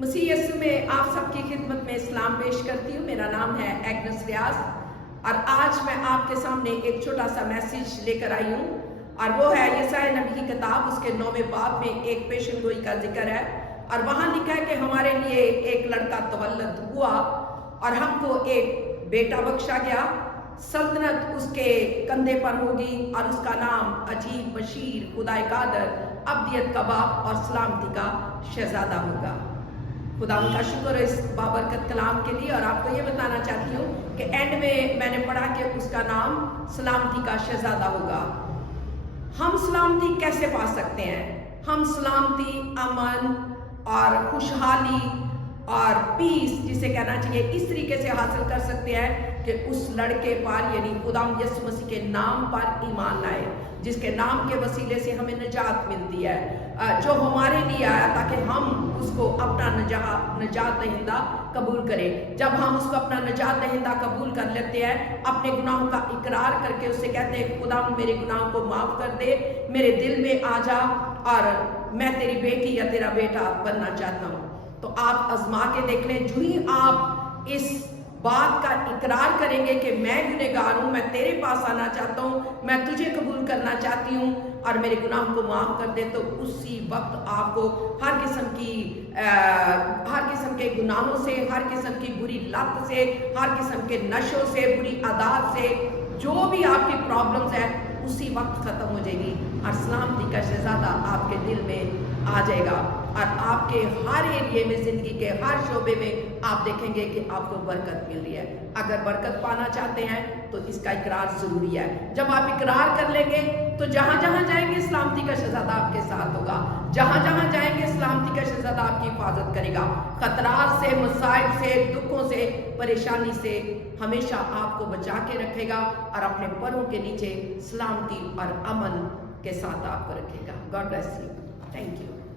मसीह यीशु में आप सबकी खिदमत में इस्लाम पेश करती हूँ। मेरा नाम है एग्नेस रियाज और आज मैं आपके सामने एक छोटा सा मैसेज लेकर आई हूँ और वो है यशायाह नबी की किताब, उसके 9वें बाब में एक पेशन गोई का जिक्र है और वहाँ लिखा है कि हमारे लिए एक लड़का तवल्लद हुआ और हमको एक बेटा बख्शा गया, सल्तनत उसके कंधे पर होगी और उसका नाम अजीब, बशीर, खुदाए कादर, अब्दियत का बाप और सलामती का शहजादा होगा। खुदा का शुक्र है इस बाबरकत कलाम के लिए। और आपको ये बताना चाहती हूँ कि एंड में मैंने पढ़ा कि उसका नाम सलामती का शहजादा होगा। हम सलामती कैसे पा सकते हैं? हम सलामती, अमन और खुशहाली और पीस जिसे कहना चाहिए, इस तरीके से हासिल कर सकते हैं कि उस लड़के पर यानी खुदाम यीशु मसीह के नाम पर ईमान लाए, जिसके नाम के वसीले से हमें निजात मिलती है, जो हमारे लिए आया ताकि हम उसको अपना निजात दहिंदा कबूल करें। जब हम उसको अपना निजात दहिंदा कबूल कर लेते हैं, अपने गुनाहों का इकरार करके उससे कहते हैं खुदा मेरे गुनाहों को माफ़ कर दे, मेरे दिल में आ जा और मैं तेरी बेटी या तेरा बेटा बनना चाहता हूँ, तो आप आजमा के देख लें। जो ही आप इस बात का इकरार करेंगे कि मैं गुनहगार हूँ, मैं तेरे पास आना चाहता हूँ, मैं तुझे कबूल करना चाहती हूँ और मेरे गुनाहों को माफ़ कर दे, तो उसी वक्त आपको हर किस्म के गुनाहों से, हर किस्म की बुरी लत से, हर किस्म के नशों से, बुरी आदत से, जो भी आपकी प्रॉब्लम्स है उसी वक्त ख़त्म हो जाएगी और सलामती का शहजादा आपके दिल में आ जाएगा और आपके हर एरिया में, ज़िंदगी के हर शोबे में आप देखेंगे कि आपको बरकत मिल रही है। अगर बरकत पाना चाहते हैं तो इसका इकरार ज़रूरी है। जब आप इकरार कर लेंगे तो जहाँ जहाँ जाएंगे सलामती का शहजादा आपके साथ होगा, जहाँ जहाँ जाएंगे सलामती का शहजादा आपकी हिफाजत करेगा। खतरात से, मसाइब से, दुखों से, परेशानी से हमेशा आपको बचा के रखेगा और अपने परों के नीचे सलामती और अमन के साथ आपको रखेगा। God bless you. Thank you.